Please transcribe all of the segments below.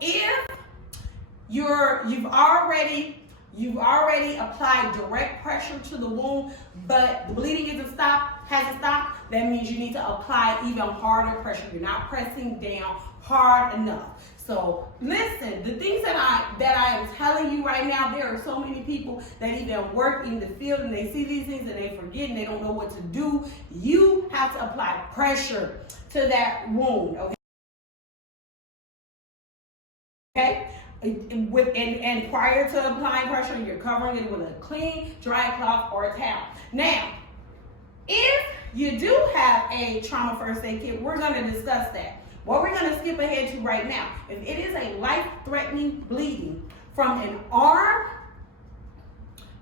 if you've already applied direct pressure to the wound, but the bleeding hasn't stopped, that means you need to apply even harder pressure. You're not pressing down hard enough. So listen, the things that I am telling you right now, there are so many people that even work in the field and they see these things and they forget and they don't know what to do. You have to apply pressure to that wound, okay? And prior to applying pressure, you're covering it with a clean, dry cloth or a towel. Now, if you do have a trauma first aid kit, we're going to discuss that. What we're going to skip ahead to right now, if it is a life-threatening bleeding from an arm,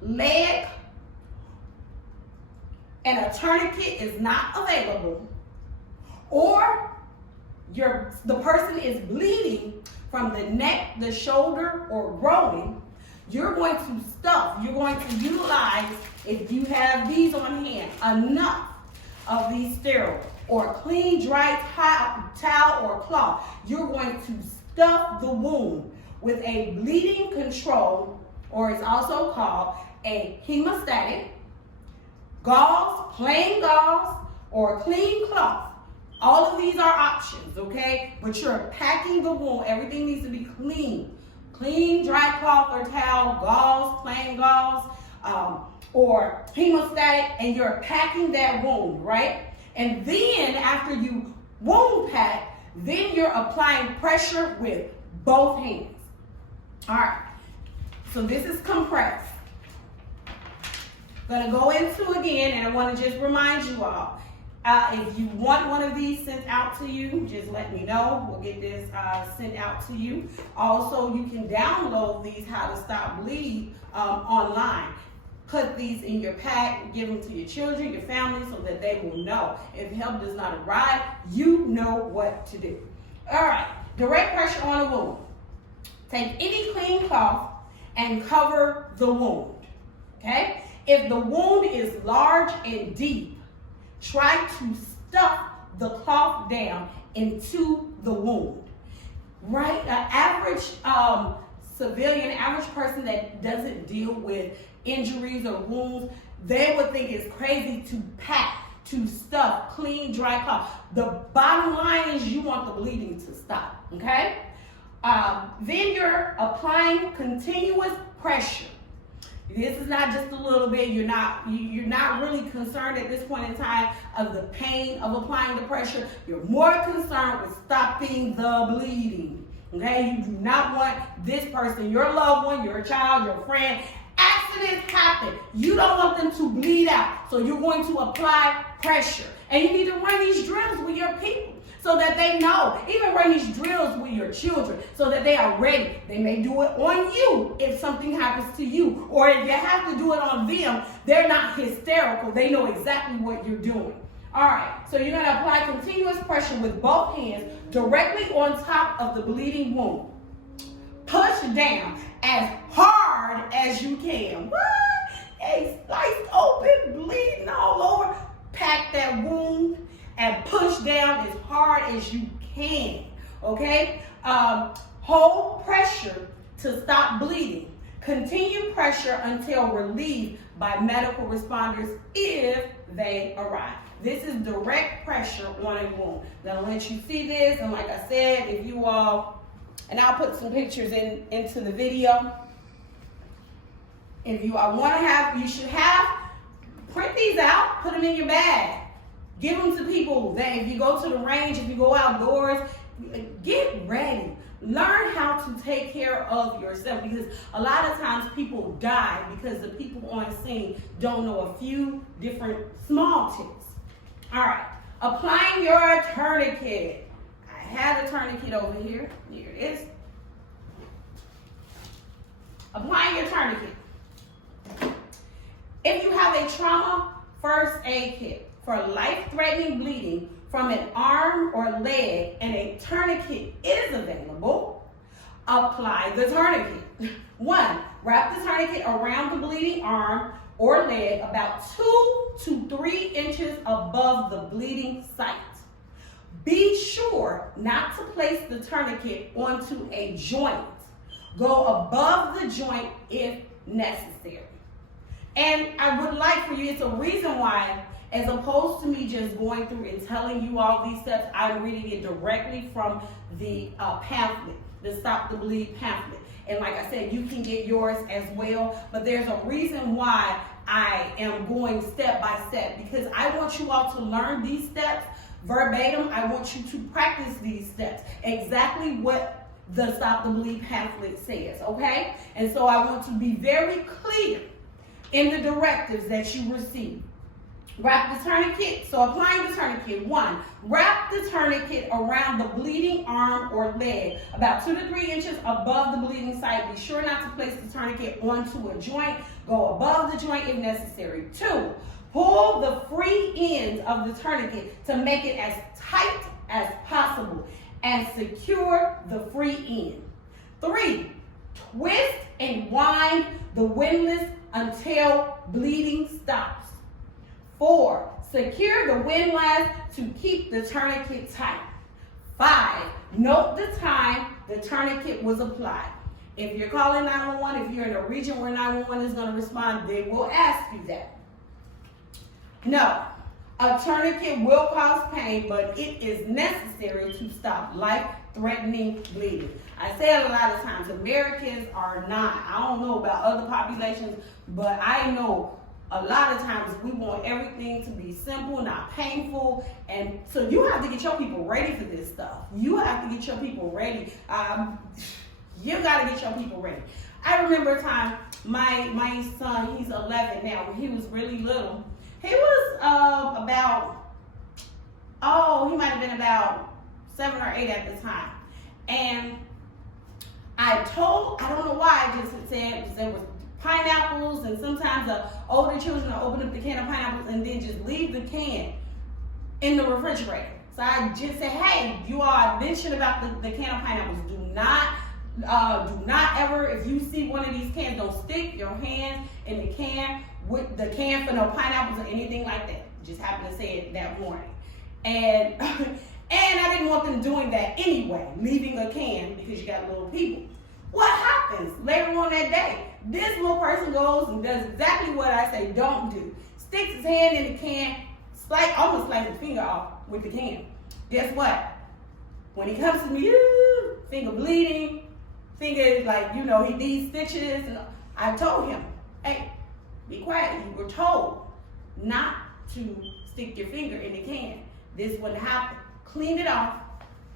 leg, and a tourniquet is not available, or the person is bleeding from the neck, the shoulder, or groin, you're going to utilize, if you have these on hand, enough of these sterile or clean, dry towel or cloth. You're going to stuff the wound with a bleeding control, or it's also called a hemostatic, gauze, plain gauze, or clean cloth. All of these are options, okay? But you're packing the wound. Everything needs to be clean. Clean, dry cloth or towel, gauze, plain gauze, or hemostatic, and you're packing that wound, right? And then after you wound pack, then you're applying pressure with both hands. All right, so this is compressed. Gonna go into again, and I wanna just remind you all, if you want one of these sent out to you, just let me know. We'll get this sent out to you. Also, you can download these How to Stop Bleed online. Put these in your pack, give them to your children, your family, so that they will know. If help does not arrive, you know what to do. All right, direct pressure on a wound. Take any clean cloth and cover the wound, okay? If the wound is large and deep, try to stuff the cloth down into the wound, right? An average civilian, average person that doesn't deal with injuries or wounds, they would think it's crazy to pack, to stuff, clean, dry cloth. The bottom line is you want the bleeding to stop, okay? Then you're applying continuous pressure. This is not just a little bit. You're not really concerned at this point in time of the pain of applying the pressure. You're more concerned with stopping the bleeding, okay? You do not want this person, your loved one, your child, your friend, accidents happen. You don't want them to bleed out. So you're going to apply pressure. And you need to run these drills with your people so that they know. Even run these drills with your children so that they are ready. They may do it on you if something happens to you. Or if you have to do it on them, they're not hysterical. They know exactly what you're doing. All right, so you're going to apply continuous pressure with both hands directly on top of the bleeding wound. Push down as hard as you can. What? A sliced open, bleeding all over. Pack that wound and push down as hard as you can, okay? Hold pressure to stop bleeding. Continue pressure until relieved by medical responders if they arrive. This is direct pressure on a wound. Now, I'll let you see this, and like I said, if you all, and I'll put some pictures into the video. If you all want to have, you should have, print these out, put them in your bag. Give them to people that if you go to the range, if you go outdoors, get ready. Learn how to take care of yourself, because a lot of times people die because the people on scene don't know a few different small tips. All right, applying your tourniquet. I have a tourniquet over here. Here it is. Applying your tourniquet. If you have a trauma first aid kit for life-threatening bleeding from an arm or leg and a tourniquet is available, apply the tourniquet. 1, wrap the tourniquet around the bleeding arm or leg about 2 to 3 inches above the bleeding site. Be sure not to place the tourniquet onto a joint. Go above the joint if necessary. And I would like for you, it's a reason why, as opposed to me just going through and telling you all these steps, I'm reading it directly from the pamphlet, the Stop the Bleed pamphlet. And like I said, you can get yours as well, but there's a reason why I am going step by step, because I want you all to learn these steps verbatim. I want you to practice these steps, exactly what the Stop the Bleed pamphlet says, okay? And so I want to be very clear in the directives that you receive. Wrap the tourniquet. So applying the tourniquet. 1, wrap the tourniquet around the bleeding arm or leg, about 2 to 3 inches above the bleeding site. Be sure not to place the tourniquet onto a joint. Go above the joint if necessary. 2, pull the free ends of the tourniquet to make it as tight as possible and secure the free end. 3, twist and wind the windlass until bleeding stops. 4, secure the windlass to keep the tourniquet tight. 5, note the time the tourniquet was applied. If you're calling 911, if you're in a region where 911 is going to respond, they will ask you that. No, a tourniquet will cause pain, but it is necessary to stop life-threatening bleeding. I say it a lot of times, Americans are not. I don't know about other populations, but I know a lot of times we want everything to be simple, not painful, and so you have to get your people ready for this stuff. You have to get your people ready. You got to get your people ready. I remember a time, my son, he's 11 now, when he was really little, he was he might have been about 7 or 8 at the time, and I don't know why, I just said there was pineapples, and sometimes the older children will open up the can of pineapples and then just leave the can in the refrigerator. So I just said, hey, you all mentioned about the can of pineapples. Do not ever, if you see one of these cans, don't stick your hand in the can with the can for no pineapples or anything like that. Just happened to say it that morning. And I didn't want them doing that anyway, leaving a can because you got little people. What happens later on that day? This little person goes and does exactly what I say don't do. Sticks his hand in the can, almost slices his finger off with the can. Guess what? When he comes to me, finger bleeding, finger he needs stitches. And I told him, hey, be quiet. You were told not to stick your finger in the can. This wouldn't happen. Cleaned it off,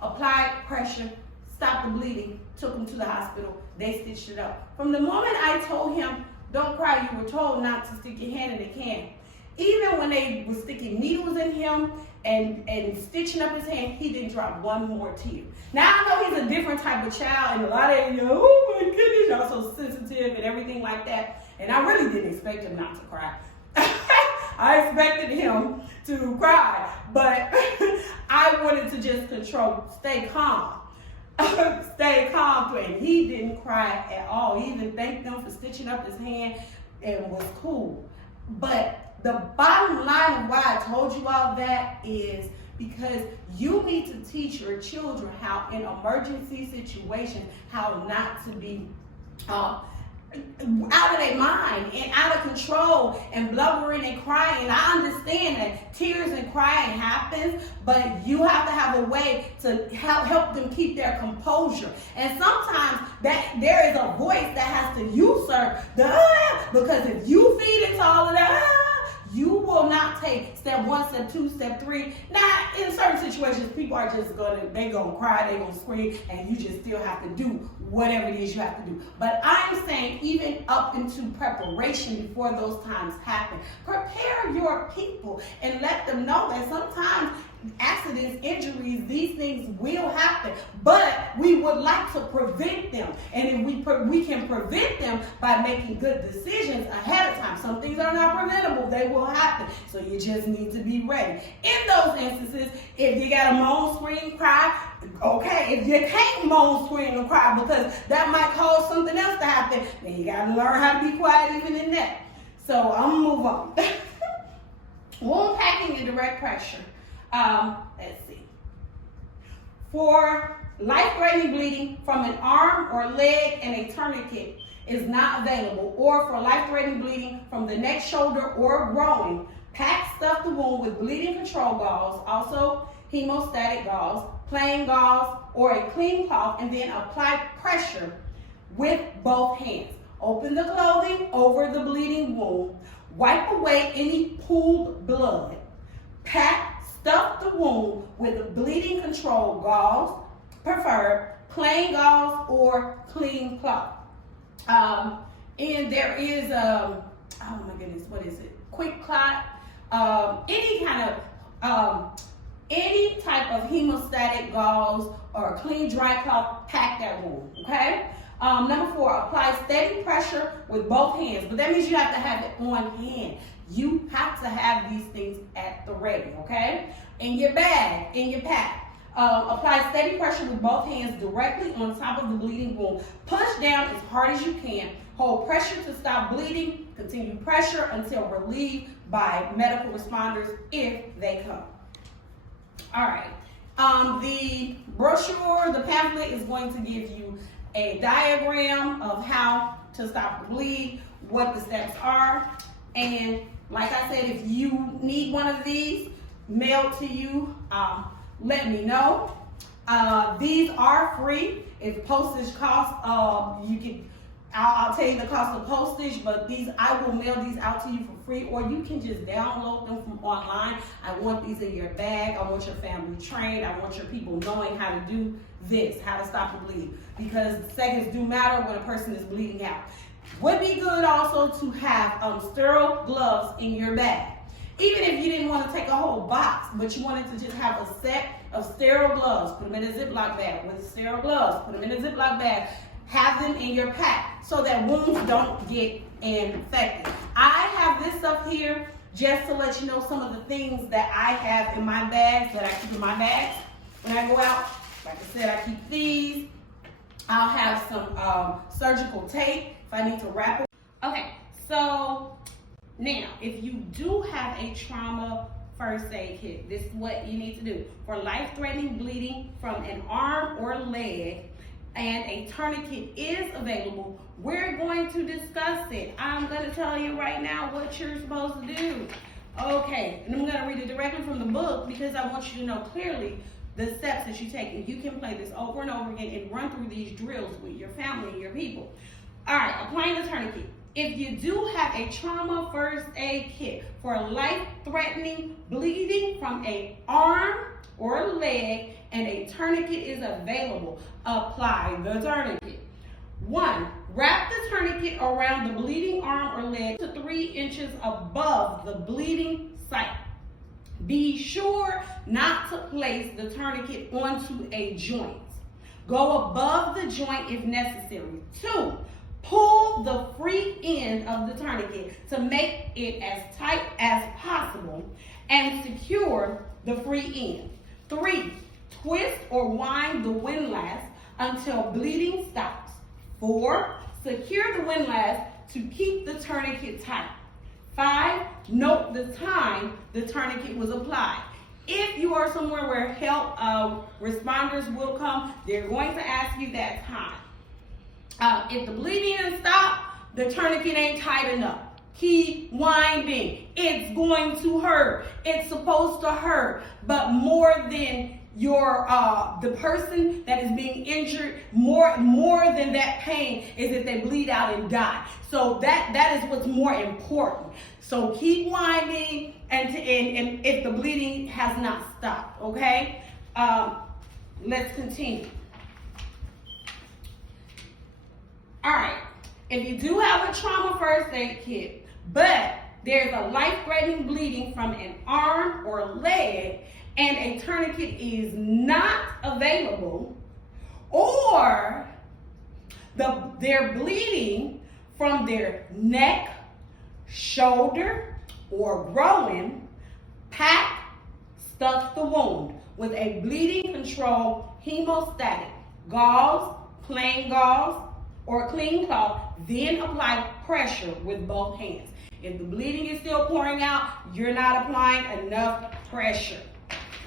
applied pressure, stopped the bleeding, took him to the hospital. They stitched it up. From the moment I told him, don't cry, you were told not to stick your hand in the can. Even when they were sticking needles in him and stitching up his hand, he didn't drop one more tear. Now I know he's a different type of child, and a lot of you, oh my goodness, y'all so sensitive and everything like that. And I really didn't expect him not to cry. I expected him to cry, but I wanted to just stay calm. Stay calm, and he didn't cry at all. He even thanked them for stitching up his hand and was cool. But the bottom line of why I told you all that is because you need to teach your children how, in emergency situations, how not to be out of their mind and out of control and blubbering and crying. I understand that tears and crying happens, but you have to have a way to help them keep their composure. And sometimes there is a voice that has to usurp the because if you feed into all of that, you will not take step 1, step 2, step 3. Now, in certain situations, people are just going to cry, they're going to scream, and you just still have to do whatever it is you have to do. But I'm saying even up into preparation before those times happen, prepare your people and let them know that sometimes accidents, injuries, these things will happen, but we would like to prevent them. And if we can prevent them by making good decisions ahead of time. Some things are not preventable, they will happen. So you just need to be ready. In those instances, if you got a moan, scream, cry, okay. If you can't moan, scream, and cry because that might cause something else to happen, then you got to learn how to be quiet even in that. So I'm going to move on. Wound packing and direct pressure. Let's see. For life-threatening bleeding from an arm or leg and a tourniquet is not available, or for life-threatening bleeding from the neck, shoulder, or groin, pack, stuff the wound with bleeding control gauze, also hemostatic gauze, plain gauze, or a clean cloth, and then apply pressure with both hands. Open the clothing over the bleeding wound. Wipe away any pooled blood. Pack, stuff the wound with bleeding control gauze, preferred plain gauze or clean cloth. And there is, oh my goodness, what is it? Quick clot, any type of hemostatic gauze or clean dry cloth, pack that wound, okay? Number 4, apply steady pressure with both hands, but that means you have to have it on hand. You have to have these things at the ready, okay? In your bag, in your pack. Apply steady pressure with both hands directly on top of the bleeding wound. Push down as hard as you can. Hold pressure to stop bleeding. Continue pressure until relieved by medical responders if they come. All right. The brochure, the pamphlet is going to give you a diagram of how to stop the bleed, what the steps are, and like I said, if you need one of these mailed to you, let me know. These are free. If postage costs, I'll tell you the cost of postage, but I will mail these out to you for free, or you can just download them from online. I want these in your bag. I want your family trained. I want your people knowing how to do this, how to stop the bleed, because seconds do matter when a person is bleeding out. Would be good also to have sterile gloves in your bag. Even if you didn't want to take a whole box, but you wanted to just have a set of sterile gloves, put them in a Ziploc bag with sterile gloves, put them in a Ziploc bag, have them in your pack so that wounds don't get infected. I have this up here just to let you know some of the things that I have in my bags, that I keep in my bags. When I go out, like I said, I keep these. I'll have some surgical tape if I need to wrap it. Okay, so now, if you do have a trauma first aid kit, this is what you need to do. For life-threatening bleeding from an arm or leg and a tourniquet is available, we're going to discuss it. I'm going to tell you right now what you're supposed to do. Okay, and I'm going to read it directly from the book because I want you to know clearly the steps that you take. And you can play this over and over again and run through these drills with your family and your people. All right, applying the tourniquet. If you do have a trauma first aid kit for life-threatening bleeding from an arm or leg and a tourniquet is available, apply the tourniquet. 1. Wrap the tourniquet around the bleeding arm or leg to 3 inches above the bleeding site. Be sure not to place the tourniquet onto a joint. Go above the joint if necessary. 2. Pull the free end of the tourniquet to make it as tight as possible and secure the free end. 3. Twist or wind the windlass until bleeding stops. 4. Secure the windlass to keep the tourniquet tight. 5. Note the time the tourniquet was applied. If you are somewhere where help responders will come, they're going to ask you that time. If the bleeding didn't stop, the tourniquet ain't tight enough. Keep winding. It's going to hurt. It's supposed to hurt, but more than the person that is being injured, more than that pain is that they bleed out and die. So that is what's more important. So keep winding and if the bleeding has not stopped, okay? Let's continue. All right, if you do have a trauma first aid kit, but there's a life-threatening bleeding from an arm or leg and a tourniquet is not available, or they're bleeding from their neck, shoulder, or groin, pack, stuff the wound with a bleeding control hemostatic gauze, plain gauze, or a clean cloth, then apply pressure with both hands. If the bleeding is still pouring out, you're not applying enough pressure.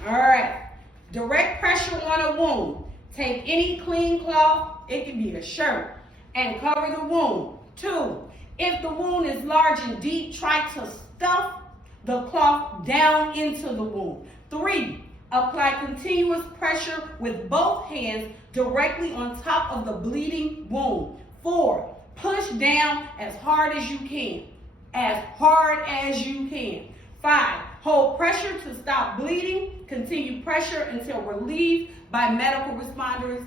All right, Direct pressure on a wound. Take any clean cloth, it can be a shirt, and cover the wound. 2, if the wound is large and deep, try to stuff the cloth down into the wound. 3, apply continuous pressure with both hands directly on top of the bleeding wound. 4, push down as hard as you can. As hard as you can. 5, hold pressure to stop bleeding. Continue pressure until relieved by medical responders.